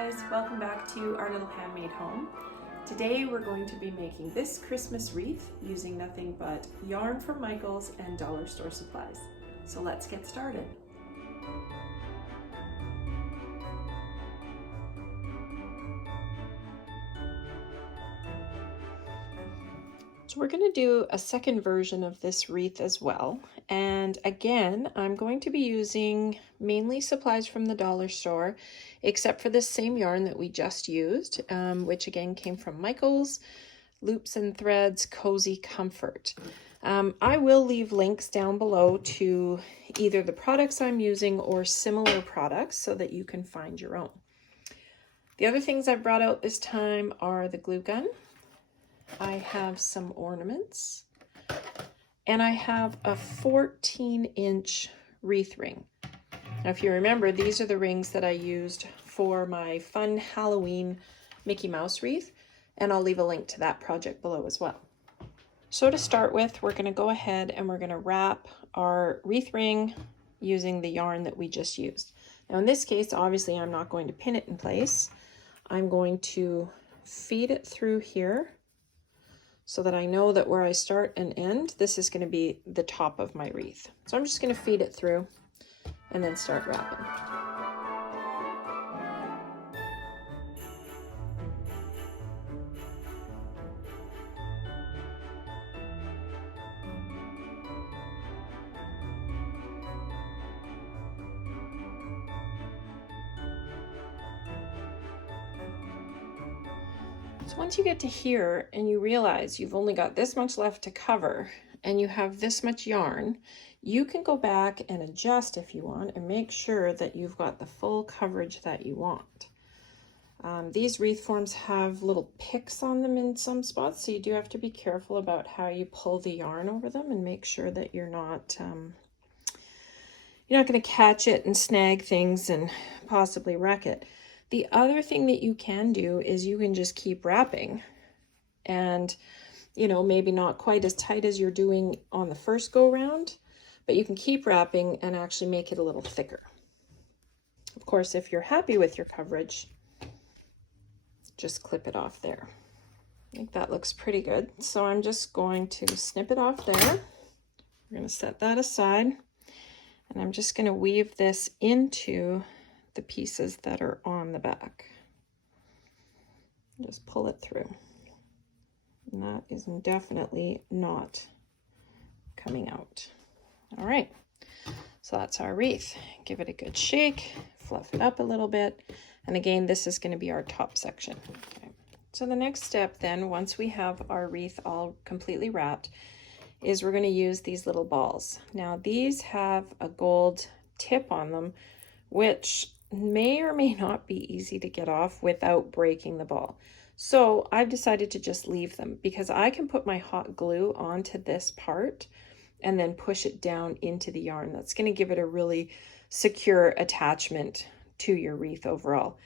guys, welcome back to our little handmade home. Today we're going to be making this Christmas wreath using nothing but yarn from Michael's and dollar store supplies. So let's get started. So we're going to do a second version of this wreath as well. And again, I'm going to be using mainly supplies from the dollar store, except for this same yarn that we just used, which again came from Michael's, Loops and Threads Cozy Comfort. I will leave links down below to either the products I'm using or similar products so that you can find your own. The other things I've brought out this time are the glue gun. I have some ornaments, and I have a 14-inch wreath ring. Now, if you remember, these are the rings that I used for my fun Halloween Mickey Mouse wreath, and I'll leave a link to that project below as well. So to start with, we're going to go ahead and we're going to wrap our wreath ring using the yarn that we just used. Now, in this case, obviously, I'm not going to pin it in place. I'm going to feed it through here, so that I know that where I start and end, this is going to be the top of my wreath. So I'm just going to feed it through and then start wrapping. So once you get to here and you realize you've only got this much left to cover and you have this much yarn, you can go back and adjust if you want and make sure that you've got the full coverage that you want. These wreath forms have little picks on them in some spots, so you do have to be careful about how you pull the yarn over them and make sure that you're not going to catch it and snag things and possibly wreck it. The other thing that you can do is you can just keep wrapping and, maybe not quite as tight as you're doing on the first go round, but you can keep wrapping and actually make it a little thicker. Of course, if you're happy with your coverage, just clip it off there. I think that looks pretty good. So I'm just going to snip it off there. We're going to set that aside, and I'm just going to weave this into the pieces that are on the back. Just pull it through. And that is definitely not coming out. All right, so that's our wreath. Give it a good shake, fluff it up a little bit. And again, this is going to be our top section. Okay. So the next step then, once we have our wreath all completely wrapped, is we're going to use these little balls. Now these have a gold tip on them, which may or may not be easy to get off without breaking the ball. So I've decided to just leave them because I can put my hot glue onto this part and then push it down into the yarn. That's going to give it a really secure attachment to your wreath overall.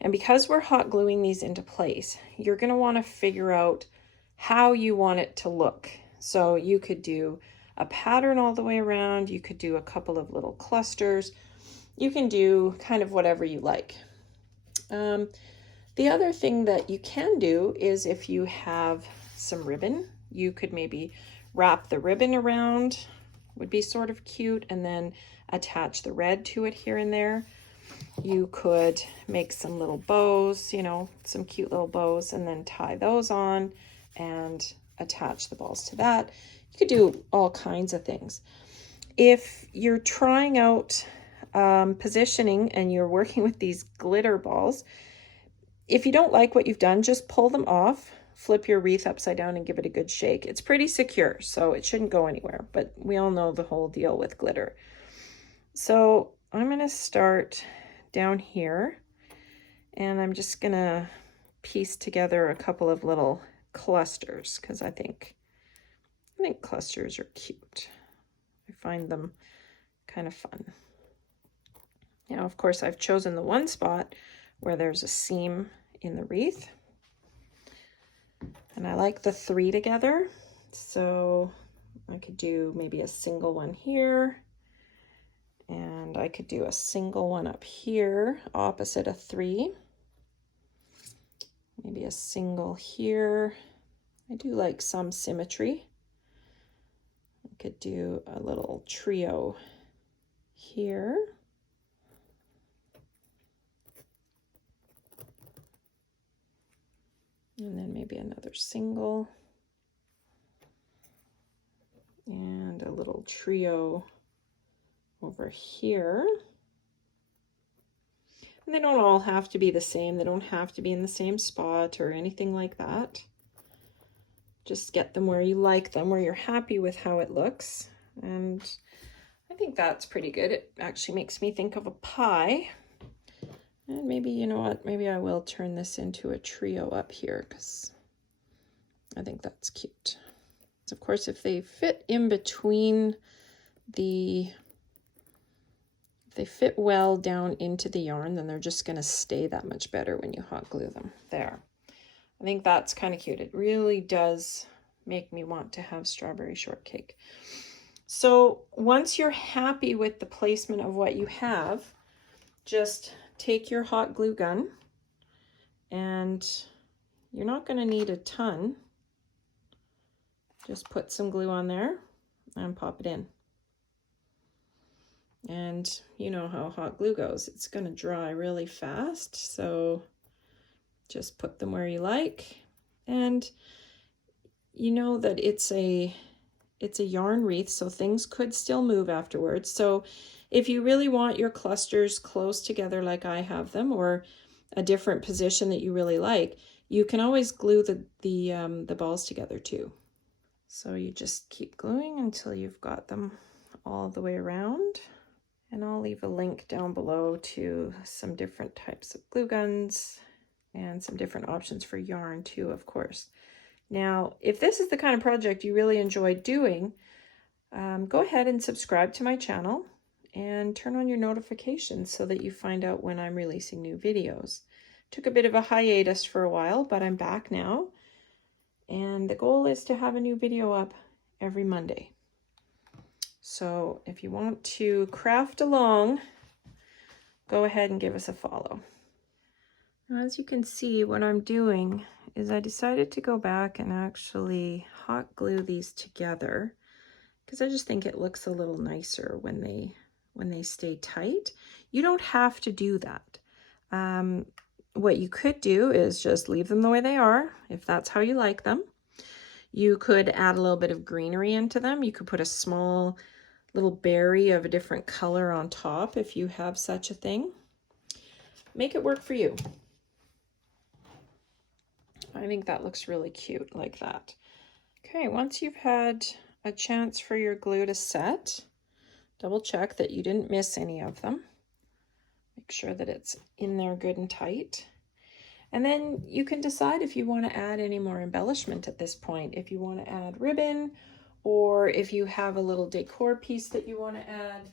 And because we're hot gluing these into place, you're going to want to figure out how you want it to look. So you could do a pattern all the way around. You could do a couple of little clusters. You can do kind of whatever you like. The other thing that you can do is if you have some ribbon, you could maybe wrap the ribbon around, would be sort of cute, and then attach the red to it here and there. You could make some little bows, some cute little bows, and then tie those on and attach the balls to that. You could do all kinds of things. If you're trying out positioning and you're working with these glitter balls, if you don't like what you've done, just pull them off, flip your wreath upside down and give it a good shake. It's pretty secure, so it shouldn't go anywhere, but we all know the whole deal with glitter. So I'm going to start down here, and I'm just going to piece together a couple of little clusters because I think clusters are cute. I find them kind of fun. Now, of course, I've chosen the one spot where there's a seam in the wreath. And I like the 3 together. So I could do maybe a single one here. And I could do a single one up here opposite a 3. maybe a single here. I do like some symmetry. I could do a little trio here. And then maybe another single. And a little trio over here. And they don't all have to be the same. They don't have to be in the same spot or anything like that. Just get them where you like them, where you're happy with how it looks. And I think that's pretty good. It actually makes me think of a pie. And maybe, you know what, maybe I will turn this into a trio up here because I think that's cute. Of course, if they fit in between if they fit well down into the yarn, then they're just going to stay that much better when you hot glue them. There. I think that's kind of cute. It really does make me want to have strawberry shortcake. So once you're happy with the placement of what you have, just take your hot glue gun, and you're not going to need a ton. Just put some glue on there and pop it in. And you know how hot glue goes. It's going to dry really fast. So just put them where you like. And you know that it's a yarn wreath, so things could still move afterwards. So if you really want your clusters close together like I have them, or a different position that you really like, you can always glue the balls together too. So you just keep gluing until you've got them all the way around. And I'll leave a link down below to some different types of glue guns and some different options for yarn too, of course. Now, if this is the kind of project you really enjoy doing, go ahead and subscribe to my channel and turn on your notifications so that you find out when I'm releasing new videos. Took a bit of a hiatus for a while, but I'm back now. And the goal is to have a new video up every Monday. So if you want to craft along, go ahead and give us a follow. Now, as you can see, what I'm doing is I decided to go back and actually hot glue these together because I just think it looks a little nicer when they stay tight. You don't have to do that. What you could do is just leave them the way they are, if that's how you like them. You could add a little bit of greenery into them. You could put a small little berry of a different color on top if you have such a thing. Make it work for you. I think that looks really cute like that. Okay, once you've had a chance for your glue to set, double check that you didn't miss any of them. Make sure that it's in there good and tight. And then you can decide if you want to add any more embellishment at this point. If you want to add ribbon, or if you have a little decor piece that you want to add.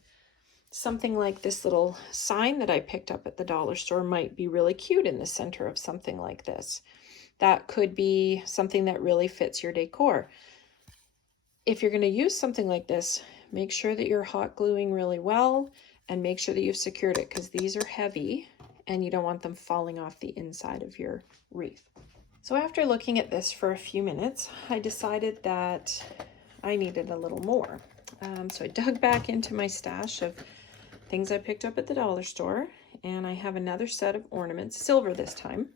Something like this little sign that I picked up at the dollar store might be really cute in the center of something like this. That could be something that really fits your decor. If you're going to use something like this, make sure that you're hot gluing really well and make sure that you've secured it, because these are heavy and you don't want them falling off the inside of your wreath. So after looking at this for a few minutes, I decided that I needed a little more. So I dug back into my stash of things I picked up at the dollar store, and I have another set of ornaments, silver this time.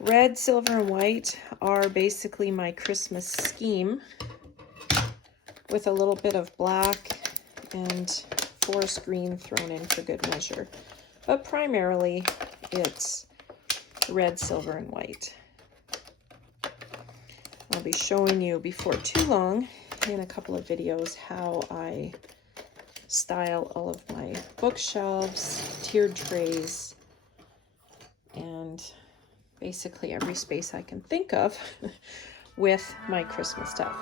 Red, silver, and white are basically my Christmas scheme, with a little bit of black and forest green thrown in for good measure. But primarily it's red, silver, and white. I'll be showing you before too long in a couple of videos how I style all of my bookshelves, tiered trays, and basically every space I can think of with my Christmas stuff.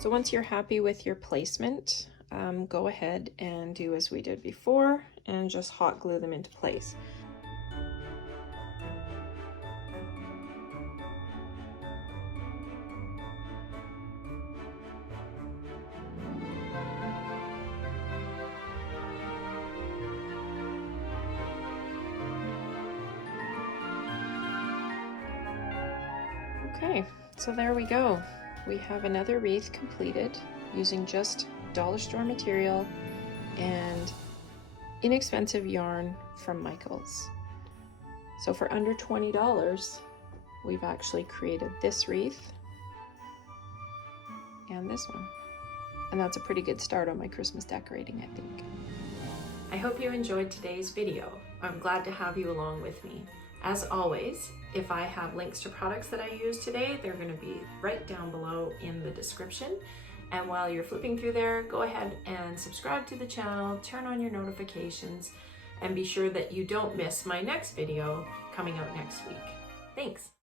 So once you're happy with your placement, go ahead and do as we did before and just hot glue them into place. Okay, so there we go. We have another wreath completed using just dollar store material and inexpensive yarn from Michael's. So for under $20, we've actually created this wreath and this one. And that's a pretty good start on my Christmas decorating, I think. I hope you enjoyed today's video. I'm glad to have you along with me. As always, if I have links to products that I used today, they're going to be right down below in the description. And while you're flipping through there, go ahead and subscribe to the channel, turn on your notifications, and be sure that you don't miss my next video coming out next week. Thanks.